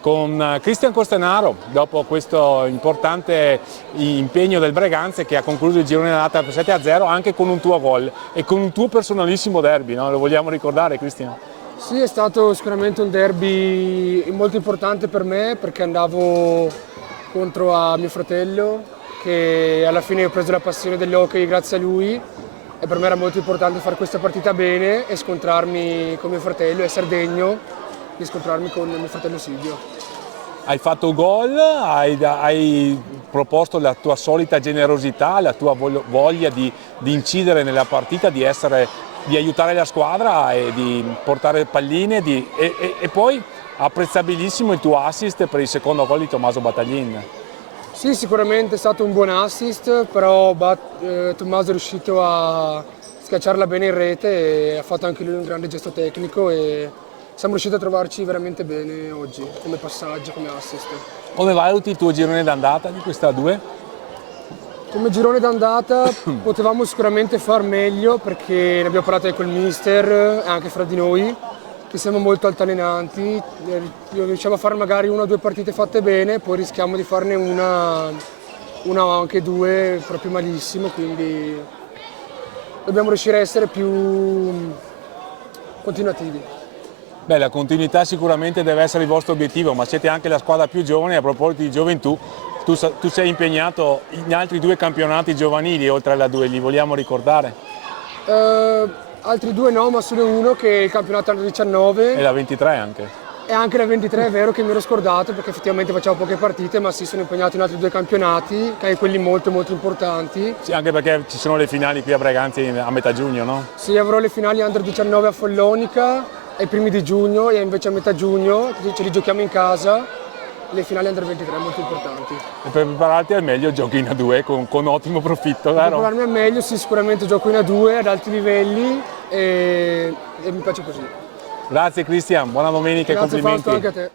Con Cristian Costanaro, dopo questo importante impegno del Breganze che ha concluso il girone d'andata per 7-0 anche con un tuo gol e con un tuo personalissimo derby, no? Lo vogliamo ricordare, Cristian? Sì, è stato sicuramente un derby molto importante per me perché andavo contro a mio fratello che alla fine ho preso la passione dell'hockey grazie a lui e per me era molto importante fare questa partita bene e scontrarmi con mio fratello, essere degno di scontrarmi con mio fratello Silvio. Hai fatto gol, hai proposto la tua solita generosità, la tua voglia di incidere nella partita, di aiutare la squadra e di portare palline e poi apprezzabilissimo il tuo assist per il secondo gol di Tommaso Battaglin. Sì, sicuramente è stato un buon assist, però Tommaso è riuscito a schiacciarla bene in rete e ha fatto anche lui un grande gesto tecnico e siamo riusciti a trovarci veramente bene oggi, come passaggio, come assist. Come valuti il tuo girone d'andata di questa 2? Come girone d'andata potevamo sicuramente far meglio perché ne abbiamo parlato anche col mister e anche fra di noi, che siamo molto altalenanti, riusciamo a fare magari una o due partite fatte bene, poi rischiamo di farne una o anche due proprio malissimo, quindi dobbiamo riuscire a essere più continuativi. Beh, la continuità sicuramente deve essere il vostro obiettivo, ma siete anche la squadra più giovane. A proposito di gioventù, tu sei impegnato in altri 2 campionati giovanili oltre alla 2, li vogliamo ricordare? Altri 2 no, ma solo uno che è il campionato under 19. E la 23 anche. E anche la 23 è vero che mi ero scordato perché effettivamente facevo poche partite, ma sì, sono impegnato in altri 2 campionati, che è quelli molto importanti. Sì, anche perché ci sono le finali qui a Breganze a metà giugno, no? Sì, avrò le finali under 19 a Follonica ai primi di giugno e invece a metà giugno ce li giochiamo in casa, le finali under 23 molto importanti. E per prepararti al meglio giochi in A2 con ottimo profitto, Per vero? prepararmi al meglio, sì, sicuramente gioco in A2 ad alti livelli e mi piace così. Grazie Cristian, buona domenica e Grazie complimenti. Fausto, anche a te.